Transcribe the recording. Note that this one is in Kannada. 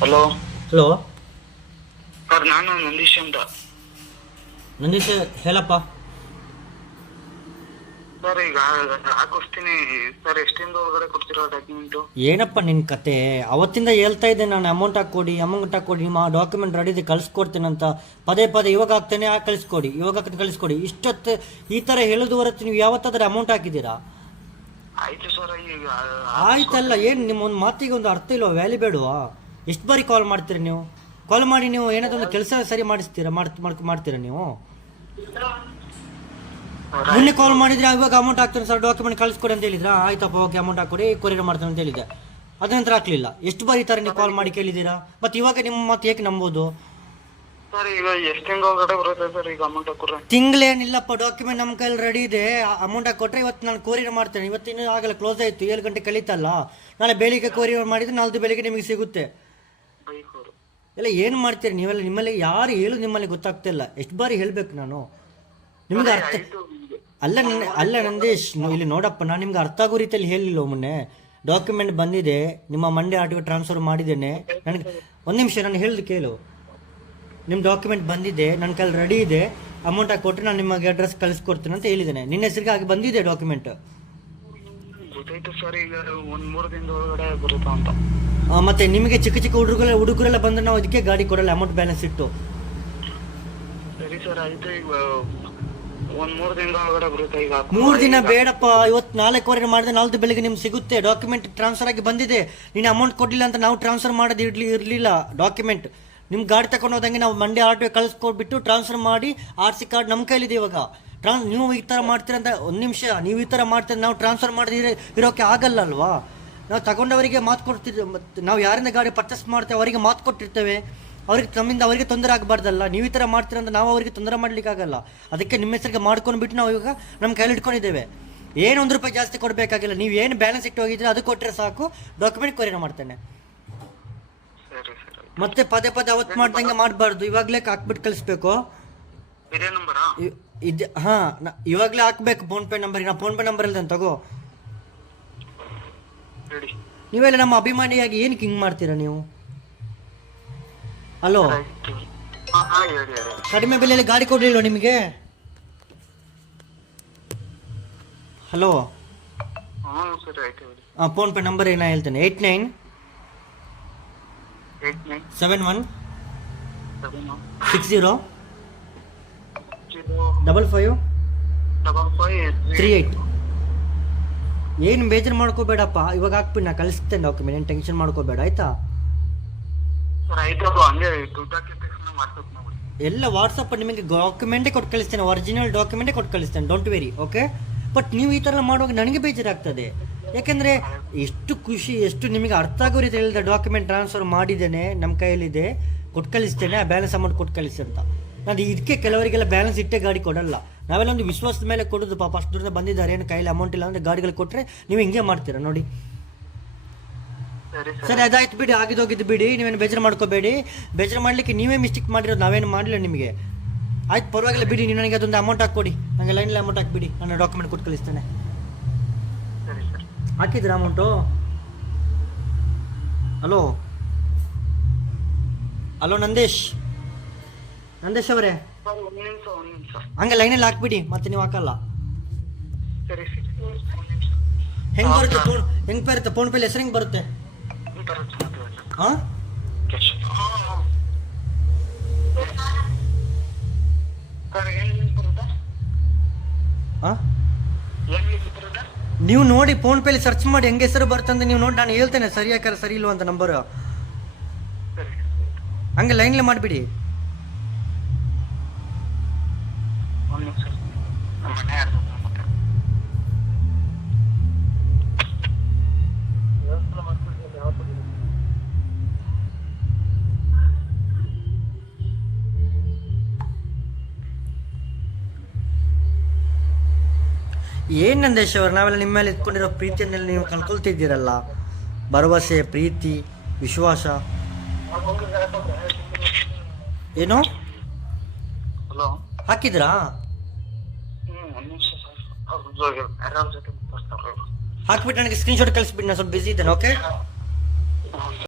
ಹಲೋ ಹಲೋ ಸರ್, ನಾನು ನಂದೀಶ್ ಅಂತ. ನಂದೀಶ್ ಹೇಳಪ್ಪ. ಸರ್, ಈಗ ಹಾಕಿಸ್ತೀನಿ ಸರ್. ಎಷ್ಟಿಂದ ಒಳಗಡೆ ಕೊಡ್ತಿರೋ ಡಾಕ್ಯುಮೆಂಟು? ಏನಪ್ಪ ನಿನ್ನ ಕತೆ? ಅವತ್ತಿಂದ ಹೇಳ್ತಾ ಇದ್ದೆ ನಾನು, ಅಮೌಂಟ್ ಹಾಕ್ಕೊಡಿ, ನಿಮ್ಮ ಡಾಕ್ಯುಮೆಂಟ್ ರೆಡಿ ಇದೆ ಕಳಿಸ್ಕೊಡ್ತೇನೆ ಅಂತ. ಪದೇ ಪದೇ ಇವಾಗ ಹಾಕ್ತೇನೆ, ಕಳಿಸ್ಕೊಡಿ, ಇವಾಗ ಕಳಿಸ್ಕೊಡಿ. ಇಷ್ಟೊತ್ತು ಈ ಥರ ಹೇಳೋದು ಹೊರತು ನೀವು ಯಾವತ್ತಾದ್ರೆ ಅಮೌಂಟ್ ಹಾಕಿದ್ದೀರಾ? ಆಯ್ತು ಸರ್. ಈಗ ಆಯ್ತಲ್ಲ, ಏನು ನಿಮ್ಮ ಒಂದು ಮಾತಿಗೆ ಒಂದು ಅರ್ಥ ಇಲ್ವಾ? ವ್ಯಾಲ್ಯೂ ಬೇಡವಾ? ಎಷ್ಟು ಬಾರಿ ಕಾಲ್ ಮಾಡ್ತೀರಾ ನೀವು? ಕಾಲ್ ಮಾಡಿ ನೀವು ಏನಾದ್ರು ಒಂದು ಕೆಲಸ ಸರಿ ಮಾಡಿಸ್ತೀರಾ? ಮಾಡ್ತೀರಾ ನೀವು? ಮೊನ್ನೆ ಕಾಲ್ ಮಾಡಿದ್ರೆ ಇವಾಗ ಅಮೌಂಟ್ ಹಾಕ್ತಾರೆ ಸರ್, ಡಾಕ್ಯುಮೆಂಟ್ ಕಳಿಸ್ಕೊಡಿ ಅಂತ ಹೇಳಿದ್ರಾ? ಆಯ್ತಪ್ಪ, ಓಕೆ, ಅಮೌಂಟ್ ಹಾಕೊಡಿ, ಕೊರಿಯರ್ ಮಾಡ್ತಾನೆ ಅಂತ ಹೇಳಿದ್ದೆ. ಅದ ನಂತರ ಹಾಕ್ಲಿಲ್ಲ. ಎಷ್ಟು ಬಾರಿ ಈ ಥರ ನೀವು ಕಾಲ್ ಮಾಡಿ ಕೇಳಿದ್ದೀರಾ? ಮತ್ತು ಇವಾಗ ನಿಮ್ಮ ಮಾತು ಏಕೆ ನಂಬೋದು? ಸರ್, ಈಗ ಎಷ್ಟು ತಿಂಗಳ ಒಳಗಡೆ ಬರುತ್ತೆ ಸರ್ ಈಗ ಅಮೌಂಟ್ ಹಾಕೊಡ್ರೆ? ತಿಂಗಳೇನಿಲ್ಲಪ್ಪ, ಡಾಕ್ಯುಮೆಂಟ್ ನಮ್ಮ ಕೈಯಲ್ಲಿ ರೆಡಿ ಇದೆ. ಅಮೌಂಟ್ ಹಾಕೊಟ್ರೆ ಇವತ್ತು ನಾನು ಕೊರಿಯರ್ ಮಾಡ್ತೇನೆ. ಇವತ್ತಿನ ಆಗಲ್ಲ, ಕ್ಲೋಸ್ ಆಯಿತು, 7 ಗಂಟೆ ಕಳೀತಲ್ಲ. ನಾಳೆ ಬೆಳಿಗ್ಗೆ ಕೊರಿಯರ್ ಮಾಡಿದ್ರೆ ನಾಲ್ದು ಬೆಳಿಗ್ಗೆ ನಿಮಗೆ ಸಿಗುತ್ತೆ. ಬೈಕೋರು ಎಲ್ಲ ಏನು ಮಾಡ್ತೀರಿ ನೀವೆಲ್ಲ? ನಿಮ್ಮಲ್ಲಿ ಯಾರು ಹೇಳೋದು ನಿಮ್ಮಲ್ಲಿ ಗೊತ್ತಾಗ್ತಿಲ್ಲ. ಎಷ್ಟು ಬಾರಿ ಹೇಳಬೇಕು ನಾನು ನಿಮ್ಗೆ? ಅರ್ಥ ಅಲ್ಲ ನಂದೇಶ್, ಇಲ್ಲಿ ನೋಡಪ್ಪ, ನಾನು ನಿಮ್ಗೆ ಅರ್ಥ ಆಗೋ ರೀತಿಯಲ್ಲಿ ಹೇಳಿಲ್ಲ. ಮೊನ್ನೆ ಡಾಕ್ಯುಮೆಂಟ್ ಬಂದಿದೆ, ನಿಮ್ಮ ಮಂಡ್ಯ ಆರ್ಟಿಗೆ ಟ್ರಾನ್ಸ್ಫರ್ ಮಾಡಿದ್ದೇನೆ. ನನಗೆ ಒಂದು ನಿಮಿಷ ನಾನು ಹೇಳಿದ್ ಕೇಳು. ನಿಮ್ಮ ಡಾಕ್ಯುಮೆಂಟ್ ಬಂದಿದೆ, ನನ್ನ ಕೈಲಿ ರೆಡಿ ಇದೆ, ಅಮೌಂಟ್ ಹಾಕಿ ಕೊಟ್ಟರೆ ನಾನು ನಿಮಗೆ ಅಡ್ರೆಸ್ ಕಳಿಸ್ಕೊಡ್ತೀನಿ ಅಂತ ಹೇಳಿದ್ದೇನೆ. ನಿನ್ನ ಹೆಸರಿಗೆ ಆಗಿ ಬಂದಿದೆ ಡಾಕ್ಯುಮೆಂಟ್. ಗೊತ್ತಾಯ್ತು ಸರ್. ಈಗ ಒಂದು 3 ದಿನದ ಒಳಗಡೆ ಬರುತ್ತಾ ಅಂತ. ಮತ್ತೆ ನಿಮಗೆ ಚಿಕ್ಕ ಚಿಕ್ಕ ಹುಡುಗರೆಲ್ಲ ಬಂದ್ರೆ ನಾವು ಅದಕ್ಕೆ ಗಾಡಿ ಕೊಡಲ್ಲ, ಅಮೌಂಟ್ ಬ್ಯಾಲೆನ್ಸ್ ಇಟ್ಟು. ಸರಿ ಸರ್, ಆಯ್ತು. ಈಗ ಒಂದು 3 ದಿನದ ಒಳಗಡೆ ಬರುತ್ತೆ. ಈಗ 3 ದಿನ ಬೇಡಪ್ಪ, ಇವತ್ತು ನಾಳೆ ಕೊರಿಯರ್ ಮಾಡಿದ್ರೆ ನಾಲ್ದು ಬೆಳಿಗ್ಗೆ ನಿಮ್ಗೆ ಸಿಗುತ್ತೆ. ಡಾಕ್ಯುಮೆಂಟ್ ಟ್ರಾನ್ಸ್ಫರ್ ಆಗಿ ಬಂದಿದೆ. ನೀನು ಅಮೌಂಟ್ ಕೊಡಲಿಲ್ಲ ಅಂತ ನಾವು ಟ್ರಾನ್ಸ್ಫರ್ ಮಾಡೋದು ಇರಲಿಲ್ಲ. ಡಾಕ್ಯುಮೆಂಟ್ ನಿಮ್ಮ ಗಾಡಿ ತಗೊಂಡು ಹೋದಂಗೆ ನಾವು ಮಂಡ್ಯ ಆರ್ ಟಿ ಕಳಿಸ್ಕೊಟ್ಬಿಟ್ಟು ಟ್ರಾನ್ಸ್ಫರ್ ಮಾಡಿ RC ಕಾರ್ಡ್ ನಮ್ಮ ಕೈಲಿದೆ ಇವಾಗ. ನೀವು ಈ ಥರ ಮಾಡ್ತೀರಂತ, ಒಂದು ನಿಮಿಷ, ನೀವು ಈ ಥರ ಮಾಡ್ತೀರ, ನಾವು ಟ್ರಾನ್ಸ್ಫರ್ ಮಾಡಿದ್ರೆ ಇರೋಕ್ಕೆ ಆಗಲ್ಲ ಅಲ್ವಾ? ನಾವು ತಗೊಂಡವರಿಗೆ ಮಾತು ಕೊಡ್ತಿದ್ವಿ. ಮತ್ತು ನಾವು ಯಾರಿಂದ ಗಾಡಿ ಪರ್ಚೇಸ್ ಮಾಡ್ತೇವೆ ಅವರಿಗೆ ಮಾತು ಕೊಟ್ಟಿರ್ತೇವೆ. ಅವ್ರಿಗೆ ನಮ್ಮಿಂದ ಅವರಿಗೆ ತೊಂದರೆ ಆಗಬಾರ್ದಲ್ಲ. ನೀವು ಈ ಥರ ಮಾಡ್ತೀರಂತ ನಾವು ಅವರಿಗೆ ತೊಂದರೆ ಮಾಡಲಿಕ್ಕಾಗಲ್ಲ. ಅದಕ್ಕೆ ನಿಮ್ಮ ಹೆಸರಿಗೆ ಮಾಡ್ಕೊಂಡು ಬಿಟ್ಟು ನಾವು ಇವಾಗ ನಮ್ಮ ಕೈಲಿ ಇಟ್ಕೊಂಡಿದ್ದೇವೆ. ಏನು 1 ರೂಪಾಯಿ ಜಾಸ್ತಿ ಕೊಡಬೇಕಾಗಿಲ್ಲ. ನೀವು ಏನು ಬ್ಯಾಲೆನ್ಸ್ ಇಟ್ಟು ಹೋಗಿದ್ರೆ ಅದು ಕೊಟ್ಟರೆ ಸಾಕು, ಡಾಕ್ಯುಮೆಂಟ್ ಕೊರಿಯರ್ ಮಾಡ್ತೇನೆ. ಮತ್ತೆ ಪದೇ ಪದೇ ಅವತ್ತು ಮಾಡ್ದಂಗೆ ಮಾಡಬಾರ್ದು. ಇವಾಗಲೇ ಹಾಕ್ಬಿಟ್ಟು ಕಳಿಸ್ಬೇಕು. ಇದೇ ನಂಬರಾ? ಇದು ಹಾಂ, ಇವಾಗಲೇ ಹಾಕ್ಬೇಕು ಫೋನ್ಪೇ ನಂಬರ್ಗೆ. ನಾನು ಫೋನ್ಪೇ ನಂಬರ್ ಇಲ್ದಂತ ತಗೋ. ಹೇಳಿ. ನೀವೆಲ್ಲ ನಮ್ಮ ಅಭಿಮಾನಿಯಾಗಿ ಏನಕ್ಕೆ ಹಿಂಗೆ ಮಾಡ್ತೀರಾ ನೀವು? ಹಲೋ, ಕಡಿಮೆ ಬೆಲೆಯಲ್ಲಿ ಗಾಡಿ ಕೊಡಲಿಲ್ಲ ನಿಮಗೆ? ಹಲೋ, ಹಾಂ, ಫೋನ್ಪೇ ನಂಬರ್ ಏನೋ ಹೇಳ್ತೇನೆ. 89 71 60 55 38. ಏನು ಬೇಜಾರು ಮಾಡ್ಕೋಬೇಡಪ್ಪ, ಇವಾಗ ಹಾಕ್ಬಿಟ್ಟು ನಾ ಕಳಿಸ್ತೇನೆ ಡಾಕ್ಯುಮೆಂಟ್. ಏನು ಟೆನ್ಷನ್ ಮಾಡ್ಕೋಬೇಡ, ಆಯ್ತಾ? ಎಲ್ಲ ವಾಟ್ಸಪ್ ನಿಮಗೆ ಡಾಕ್ಯುಮೆಂಟೇ ಕೊಟ್ಟು ಕಳಿಸ್ತೇನೆ, ಒರಿಜಿನಲ್ ಡಾಕ್ಯುಮೆಂಟೇ ಕೊಟ್ಟು ಕಳಿಸ್ತೇನೆ. Don't very, okay? ಬಟ್ ನೀವು ಈ ಥರ ಮಾಡುವಾಗ ನನಗೆ ಬೇಜಾರಾಗ್ತದೆ. ಯಾಕೆಂದರೆ ಎಷ್ಟು ಖುಷಿ, ಎಷ್ಟು ನಿಮಗೆ ಅರ್ಥ ಆಗೋ ರೀತಿ ಹೇಳಿದೆ. ಡಾಕ್ಯುಮೆಂಟ್ ಟ್ರಾನ್ಸ್ಫರ್ ಮಾಡಿದ್ದೇನೆ, ನಮ್ಮ ಕೈಯಲ್ಲಿದೆ, ಕೊಟ್ಟು ಕಳಿಸ್ತೇನೆ, ಆ ಬ್ಯಾಲೆನ್ಸ್ ಅಮೌಂಟ್ ಕೊಟ್ಟು ಕಳಿಸಿ ಅಂತ. ನಾನು ಇದಕ್ಕೆ ಕೆಲವರಿಗೆಲ್ಲ ಬ್ಯಾಲೆನ್ಸ್ ಇಟ್ಟೇ ಗಾಡಿ ಕೊಡಲ್ಲ. ನಾವೆಲ್ಲ ಒಂದು ವಿಶ್ವಾಸದ ಮೇಲೆ ಕೊಡೋದು. ಪಾಪ ಅಷ್ಟು ದೂರದಿಂದ ಬಂದಿದ್ದಾರೆ, ಏನು ಕೈಯಲ್ಲಿ ಅಮೌಂಟ್ ಇಲ್ಲ ಅಂದರೆ ಗಾಡಿಗಳು ಕೊಟ್ಟರೆ ನೀವು ಹಿಂಗೆ ಮಾಡ್ತೀರಾ ನೋಡಿ. ಸರಿ, ಅದಾಯ್ತು ಬಿಡಿ, ಆಗಿದ್ದೋಗಿದ್ದು ಬಿಡಿ. ನೀವೇನು ಬೇಜಾರು ಮಾಡ್ಕೋಬೇಡಿ. ಬೇಜಾರು ಮಾಡಲಿಕ್ಕೆ ನೀವೇ ಮಿಸ್ಟೇಕ್ ಮಾಡಿರೋದು, ನಾವೇನು ಮಾಡಲಿಲ್ಲ ನಿಮಗೆ. ಆಯ್ತು, ಪರವಾಗಿಲ್ಲ ಬಿಡಿ. ನೀವು ನನಗೆ ಅದೊಂದು ಅಮೌಂಟ್ ಹಾಕ್ಕೊಡಿ, ನನಗೆ ಲೈನಲ್ಲಿ ಅಮೌಂಟ್ ಹಾಕಿಬಿಡಿ, ನಾನು ಡಾಕ್ಯುಮೆಂಟ್ ಕೊಟ್ಟು ಕಳಿಸ್ತೇನೆ. ಹಾಕಿದ್ರಾ ಅಮೌಂಟು? ಹಲೋ ಹಲೋ, ನಂದೇಶ್ ಅವರೇ, ಹಂಗೆ ಲೈನಲ್ಲಿ ಹಾಕ್ಬಿಡಿ, ಮತ್ತೆ ನೀವು ಹಾಕಲ್ಲ. ಹೆಂಗೆ ಬರುತ್ತೆ ಫೋನ್? ಹೆಂಗೆ ಬರುತ್ತೆ ಫೋನ್ಪೇಲಿ? ಹೆಸರು ಹೆಂಗೆ ಬರುತ್ತೆ? ಹಾಂ, ಹಾಂ, ನೀವು ನೋಡಿ ಫೋನ್ಪೇಲಿ ಸರ್ಚ್ ಮಾಡಿ ಹೆಂಗೆ ಹೆಸರು ಬರ್ತಂದ್ರೆ ನೀವು ನೋಡಿ, ನಾನು ಹೇಳ್ತೇನೆ ಸರಿ ಯಾಕಾರ ಸರಿ ಇಲ್ವ ಅಂತ ನಂಬರು. ಹಂಗೆ ಲೈನ್ಲೇ ಮಾಡಿಬಿಡಿ. ಏನು ನಂದೇಶ್ ಅವರು, ನಾವೆಲ್ಲ ನಿಮ್ಮ ಮೇಲೆ ಇಟ್ಕೊಂಡಿರೋ ಪ್ರೀತಿಯನ್ನೆಲ್ಲ ನೀವು ಕಳ್ಕೊಳ್ತಿದ್ದೀರಲ್ಲ. ಭರವಸೆ, ಪ್ರೀತಿ, ವಿಶ್ವಾಸ ಏನು ಹಾಕಿದ್ರಾ? ಹಾಕ್ಬಿಟ್ಟು ನನಗೆ ಸ್ಕ್ರೀನ್ಶಾಟ್ ಕಳಿಸ್ಬಿಟ್ಟು, ನಾನು ಸ್ವಲ್ಪ ಬಿಸಿ ಇದ್ದೇನೆ. ಓಕೆ.